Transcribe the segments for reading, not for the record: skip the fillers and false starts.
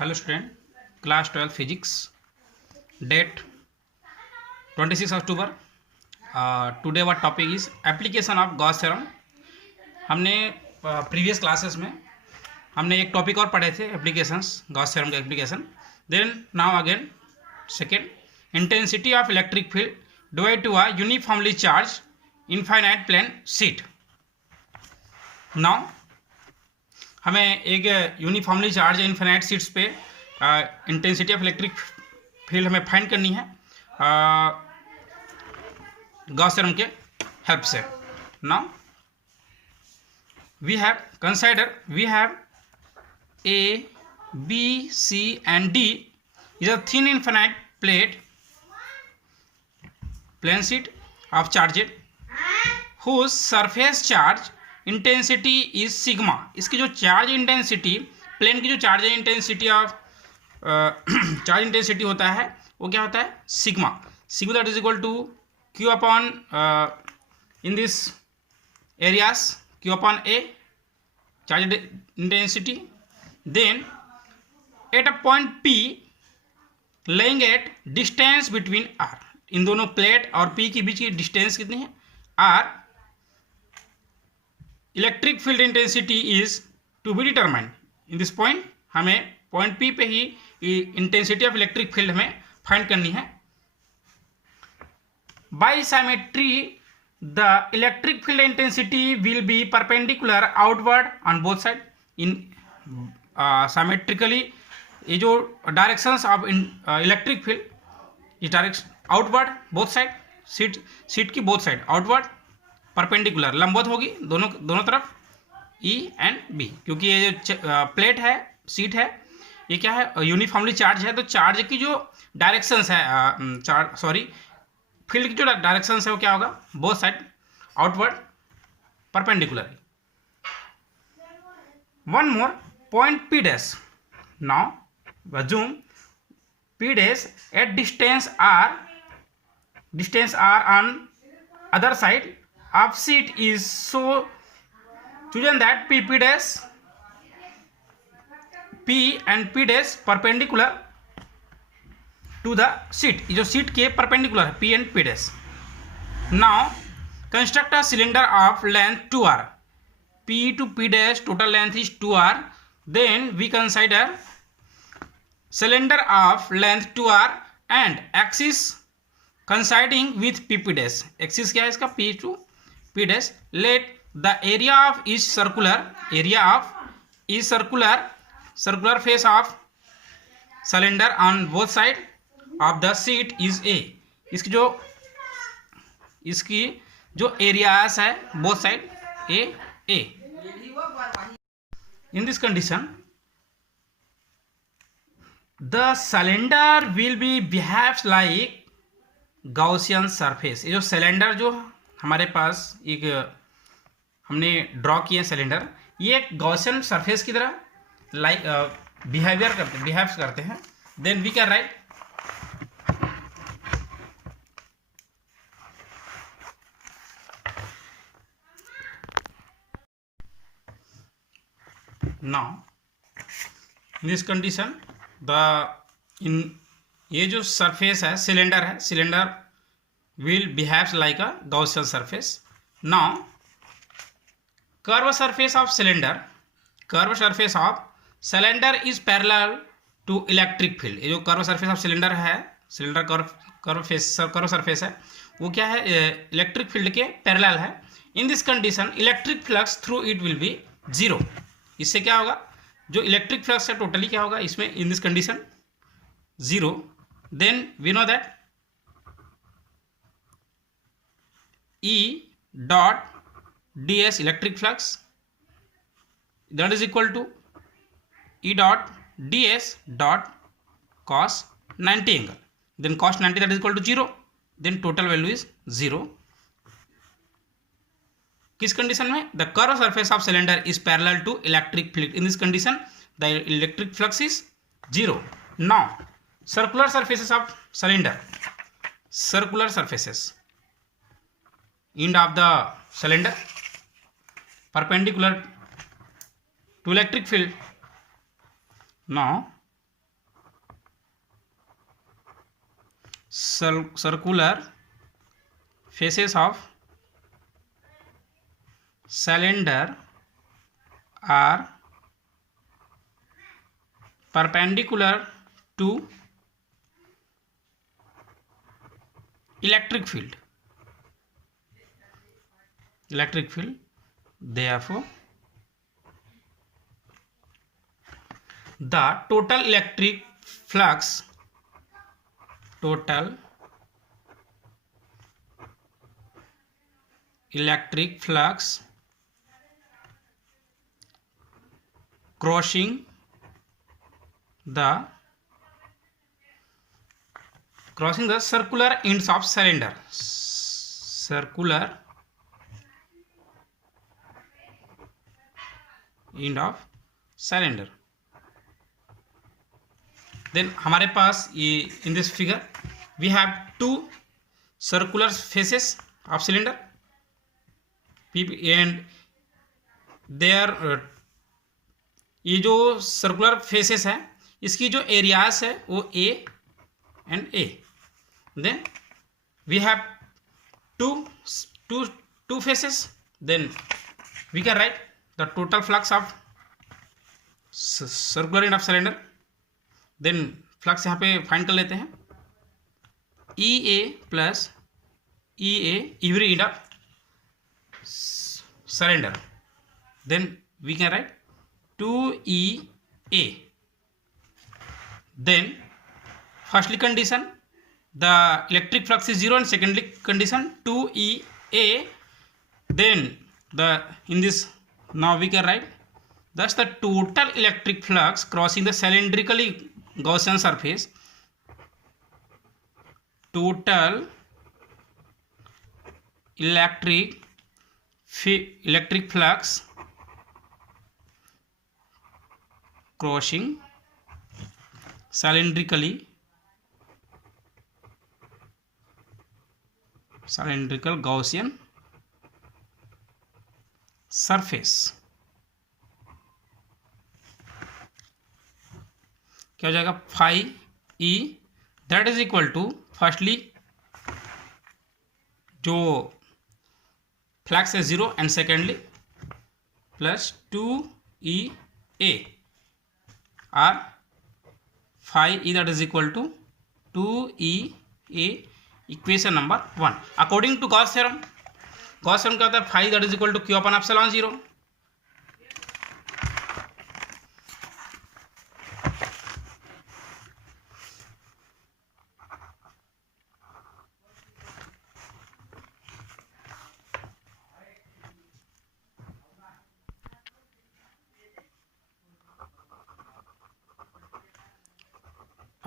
Hello student, class 12 physics, date 26 October. Today what topic is application of Gauss theorem. हमने previous classes में हमने एक topic और पढ़े थे, एप्लीकेशंस, गॉस थ्योरम का application. Then now again second, intensity of electric field divide to a uniformly charge infinite plane sheet. Now हमें एक यूनिफॉर्मली चार्ज इनफाइनाइट शीट्स पे इंटेंसिटी ऑफ इलेक्ट्रिक फील्ड हमें फाइंड करनी है गॉस थ्योरम के help से. Now we have A, B, C and D is a thin infinite plane sheet of charges whose surface charge intensity is sigma. इसकी जो charge intensity, plane की जो charge intensity of charge intensity होता है वो क्या होता है? Sigma. Sigma that is equal to Q upon in this areas Q upon A, charge intensity. Then at a point P lying at distance between R, इन दोनों प्लेट और P के बीच की डिस्टेंस कितनी है? R. Electric field intensity is to be determined. In this point हमें point P पे ही intensity of electric field हमें फाइंड करनी है. By symmetry the electric field intensity will be perpendicular outward on both side. in symmetrically ये जो directions of electric field, इस direction outward both side, sheet की both side outward perpendicular लंबवत होगी दोनों तरफ E and B, क्योंकि ये जो प्लेट है, शीट है, ये क्या है? यूनिफॉर्मली चार्ज है. तो चार्ज की जो डायरेक्शंस है, फील्ड की जो डायरेक्शन है वो क्या होगा? Both side outward perpendicular. One more point P dash. Now assume P dash at distance R on other side of sheet is so chosen that P dash P and P dash perpendicular to the sheet. ये जो sheet के perpendicular है P and P dash. Now construct a cylinder of length 2r. P to P dash total length is 2r. Then we consider cylinder of length 2r and axis considering with P dash. Axis क्या है इसका? P to P dash. Let the area of is circular face of cylinder on both side of the sheet is A. इसकी जो areas है both side A. In this condition the cylinder will be behaves like Gaussian surface. ये जो सिलेंडर जो हमारे पास एक हमने ड्रॉ किया सिलेंडर, ये एक गॉसियन सरफेस की तरह लाइक बिहेव्स करते हैं. Then we can write now in this condition ये जो सरफेस है, cylinder will behaves like a Gaussian surface. now curve surface of cylinder is parallel to electric field. ये जो कर्व सरफेस ऑफ सिलेंडर है, cylinder curve surface है, वो क्या है? इलेक्ट्रिक फील्ड के पैरेलल है. इन this condition electric flux through it will be 0. इससे क्या होगा? जो इलेक्ट्रिक फ्लक्स है टोटली क्या होगा इसमें? In this condition 0. Then we know that E dot ds electric flux that is equal to E dot ds dot cos 90 angle. Then cos 90 that is equal to 0. Then total value is 0. किस condition में? The curve surface of cylinder is parallel to electric field. In this condition the electric flux is 0. Now circular surfaces of cylinder, end of the cylinder perpendicular to electric field. Now circular faces of cylinder are perpendicular to electric field. Therefore the total electric flux crossing the circular ends of cylinder, then हमारे पास ये in this figure we have two circular faces of cylinder and their ये जो circular faces है इसकी जो एरियाज है वो A and A. Then we have two faces. Then we can write the total flux of circular end of cylinder. Then flux यहाँ पे फाइंड कर लेते हैं EA plus EA every end of cylinder. Then we can write 2EA. Then firstly condition the electric flux is 0 and secondly condition 2EA. Then in this now we can write thus the total electric flux crossing the cylindrically Gaussian surface, total electric flux crossing cylindrical Gaussian surface क्या हो जाएगा phi E that is equal to firstly जो flux है 0 and secondly plus 2EA are phi E that is equal to 2EA equation number 1 according to Gauss theorem. Gauss theorem क्या होता है phi that is equal to Q upon epsilon 0.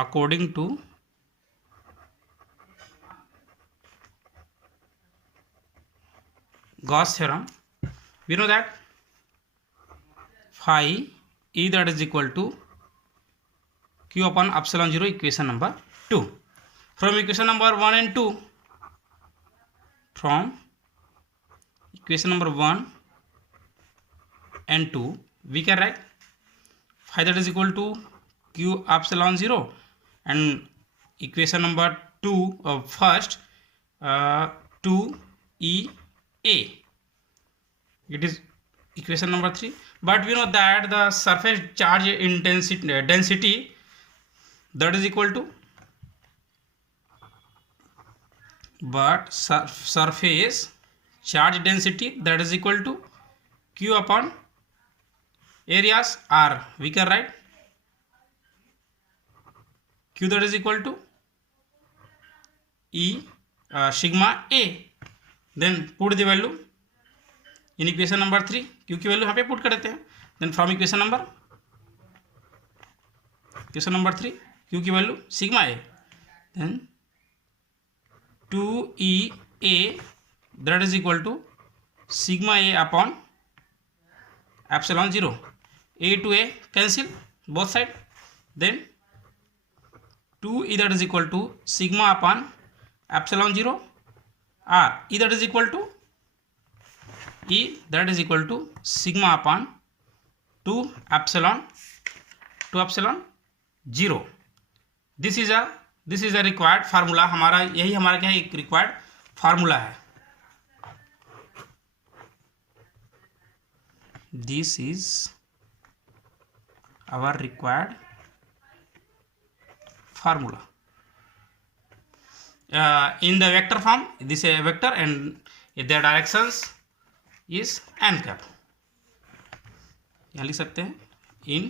According to Gauss theorem, we know that phi E that is equal to Q upon epsilon 0 equation number 2. From equation number 1 and 2, from equation number 1 and 2, we can write phi that is equal to Q epsilon 0 and equation number 2 of first 2EA. It is equation number 3. But we know that the surface charge density that is equal to surface charge density that is equal to Q upon areas R. We can write Q that is equal to E sigma A. Then put the value in equation number 3. Q की वैल्यू यहाँ पे पुट कर देते हैं. Then from equation number 3 Q की value sigma A. Then 2EA that is equal to sigma A upon epsilon 0. A to A cancel both side. Then 2E that is equal to sigma upon epsilon 0 R. E that is equal to sigma upon 2 epsilon 0. This is a this is a required formula, हमारा यही हमारा क्या है, एक required formula है. This is our required formula. In the vector form, this is a vector and their directions is n cap. यहाँ लिख सकते हैं in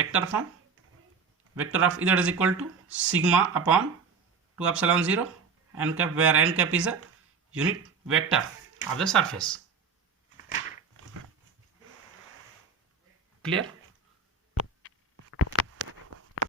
vector form, vector of z is equal to sigma upon 2 epsilon 0 n cap, where n cap is a unit vector of the surface. Clear?